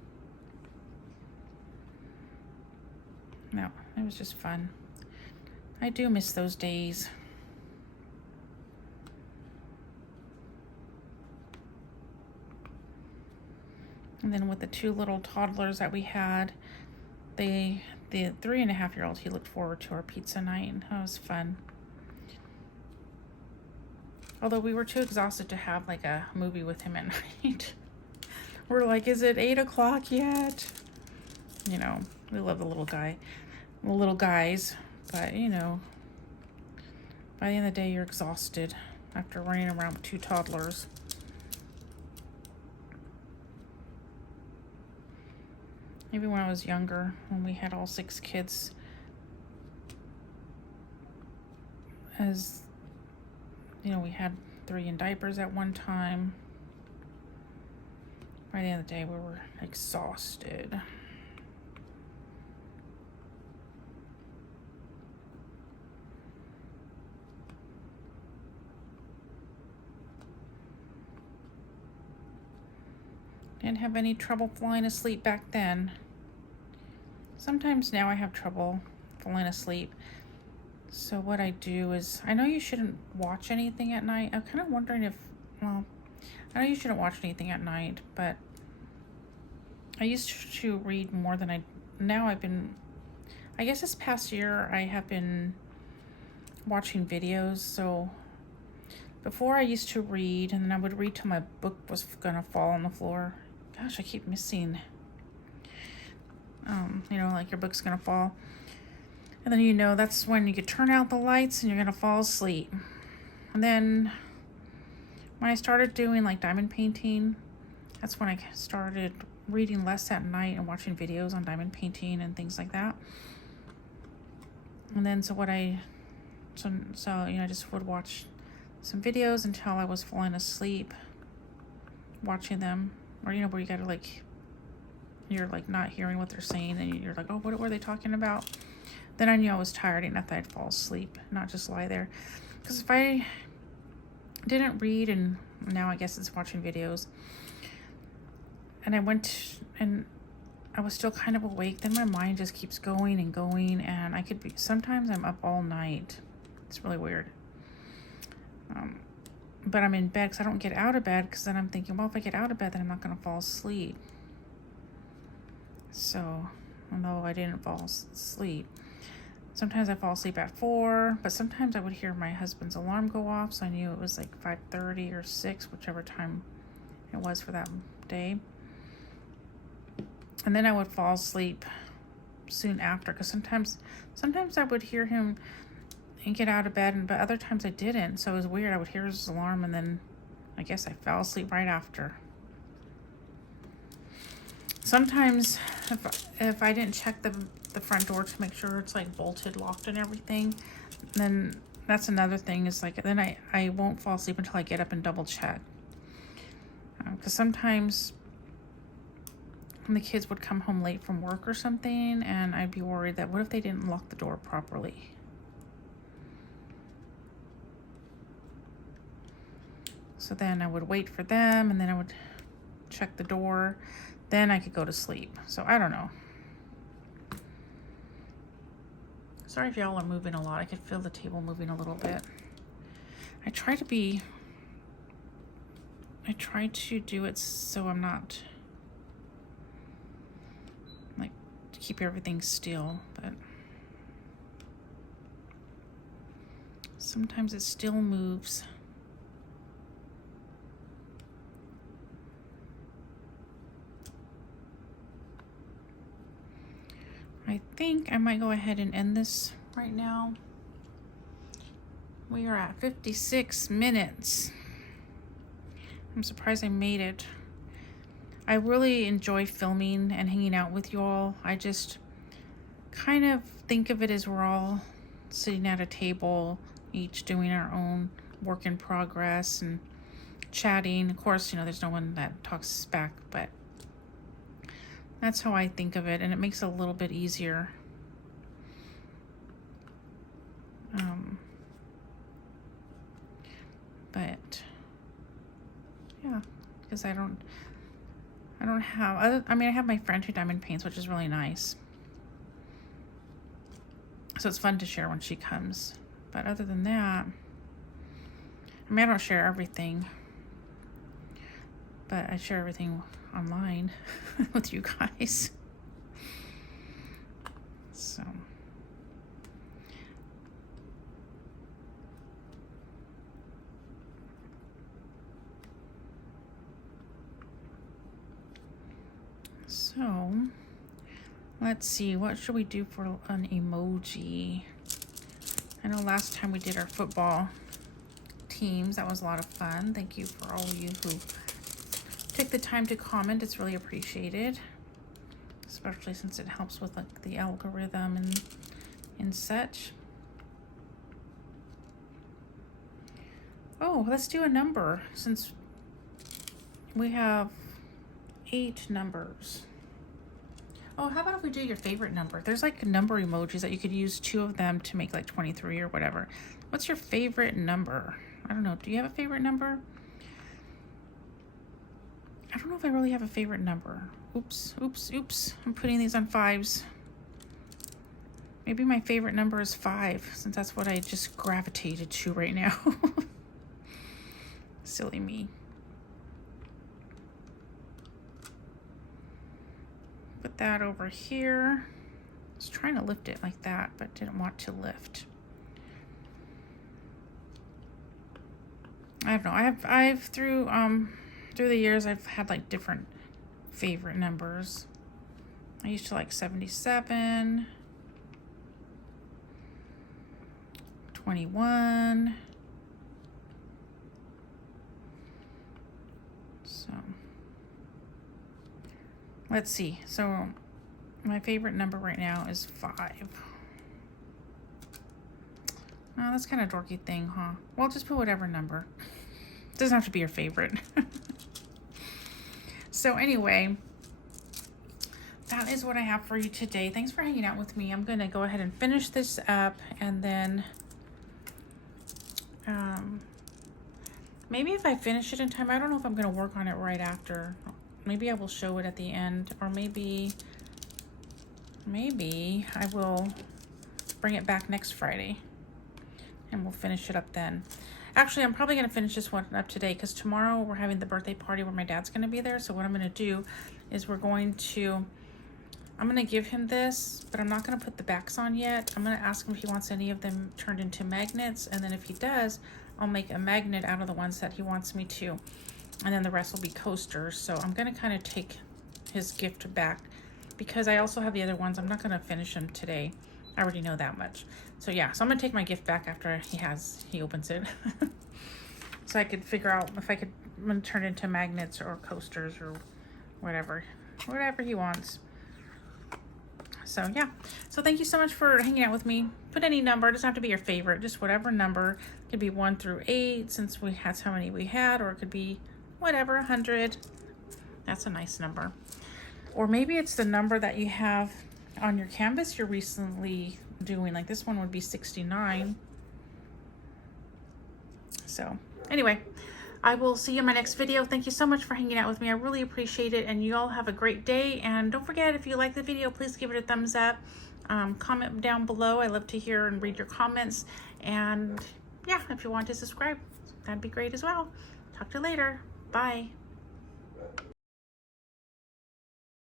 No, it was just fun. I do miss those days. And then with the 2 little toddlers that we had, the 3.5-year-old, he looked forward to our pizza night. That was fun. Although we were too exhausted to have like a movie with him at night. We're like, is it 8 o'clock yet? You know, we love the little guys, but you know, by the end of the day, you're exhausted after running around with 2 toddlers. Maybe when I was younger, when we had all 6 kids, as you know, we had 3 in diapers at one time. By the end of the day, we were exhausted. Didn't have any trouble falling asleep back then. Sometimes now I have trouble falling asleep. So what I do is, I know you shouldn't watch anything at night. I'm kind of wondering if, well, I know you shouldn't watch anything at night, but I used to read more than I guess this past year I have been watching videos. So before I used to read, and then I would read till my book was gonna fall on the floor. Gosh, I keep missing, you know, like your book's gonna fall. And then, you know, that's when you could turn out the lights and you're gonna fall asleep. And then when I started doing like diamond painting, that's when I started reading less at night and watching videos on diamond painting and things like that. And then so you know, I just would watch some videos until I was falling asleep watching them. Or, you know, where you gotta like, you're like not hearing what they're saying and you're like, oh, what were they talking about? Then I knew I was tired enough that I'd fall asleep, not just lie there. Because if I didn't read, and now I guess it's watching videos, and I went and I was still kind of awake, then my mind just keeps going and going, and sometimes I'm up all night. It's really weird. But I'm in bed because I don't get out of bed, because then I'm thinking, well, if I get out of bed, then I'm not going to fall asleep. So, although I didn't fall asleep, sometimes I fall asleep at 4, but sometimes I would hear my husband's alarm go off, so I knew it was like 5:30 or 6, whichever time it was for that day. And then I would fall asleep soon after, because sometimes I would hear him and get out of bed, but other times I didn't. So it was weird. I would hear his alarm, and then I guess I fell asleep right after. Sometimes if I didn't check the front door to make sure it's like bolted, locked, and everything, then that's another thing, is like, then I won't fall asleep until I get up and double check. Because sometimes when the kids would come home late from work or something, and I'd be worried that what if they didn't lock the door properly? So then I would wait for them, and then I would check the door. Then I could go to sleep. So I don't know. Sorry if y'all are moving a lot. I could feel the table moving a little bit. I try to do it so I'm not, like, to keep everything still, but sometimes it still moves. I think I might go ahead and end this right now. We are at 56 minutes. I'm surprised I made it. I really enjoy filming and hanging out with you all. I just kind of think of it as we're all sitting at a table, each doing our own work in progress and chatting. Of course, you know, there's no one that talks back, but that's how I think of it, and it makes it a little bit easier. But yeah, because I have my friend who diamond paints, which is really nice. So it's fun to share when she comes. But other than that, I don't share everything. but I share everything online with you guys. So let's see, what should we do for an emoji? I know last time we did our football teams. That was a lot of fun. Thank you for all of you who take the time to comment. It's really appreciated, especially since it helps with like the algorithm and such. Oh, let's do a number since we have 8 numbers. Oh, how about if we do your favorite number? There's like number emojis that you could use 2 of them to make like 23 or whatever. What's your favorite number? I don't know. Do you have a favorite number? I don't know if I really have a favorite number. Oops. I'm putting these on 5s. Maybe my favorite number is 5, since that's what I just gravitated to right now. Silly me. Put that over here. I was trying to lift it like that, but didn't want to lift. I don't know. I've through the years I've had like different favorite numbers. I used to like 77, 21. So let's see. So my favorite number right now is 5. Oh, that's kind of dorky thing, huh? Well, just put whatever number. It doesn't have to be your favorite. So anyway, that is what I have for you today. Thanks for hanging out with me. I'm going to go ahead and finish this up, and then maybe if I finish it in time, I don't know if I'm going to work on it right after. Maybe I will show it at the end, or maybe I will bring it back next Friday and we'll finish it up then. Actually, I'm probably going to finish this one up today because tomorrow we're having the birthday party where my dad's going to be there. So what I'm going to do is I'm going to give him this, but I'm not going to put the backs on yet. I'm going to ask him if he wants any of them turned into magnets. And then if he does, I'll make a magnet out of the ones that he wants me to. And then the rest will be coasters. So I'm going to kind of take his gift back because I also have the other ones. I'm not going to finish them today. I already know that much. So yeah, so I'm going to take my gift back after he opens it. So I could figure out if I'm going to turn it into magnets or coasters or whatever he wants. So yeah, so thank you so much for hanging out with me. Put any number, it doesn't have to be your favorite, just whatever number. It could be 1 through 8 since that's how many we had, or it could be whatever, 100. That's a nice number. Or maybe it's the number that you have on your canvas you're recently doing. Like this one would be 69. So anyway, I will see you in my next video. Thank you so much for hanging out with me. I really appreciate it, and you all have a great day. And don't forget, if you like the video, please give it a thumbs up. Comment down below. I love to hear and read your comments. And yeah, if you want to subscribe, that'd be great as well. Talk to you later. Bye.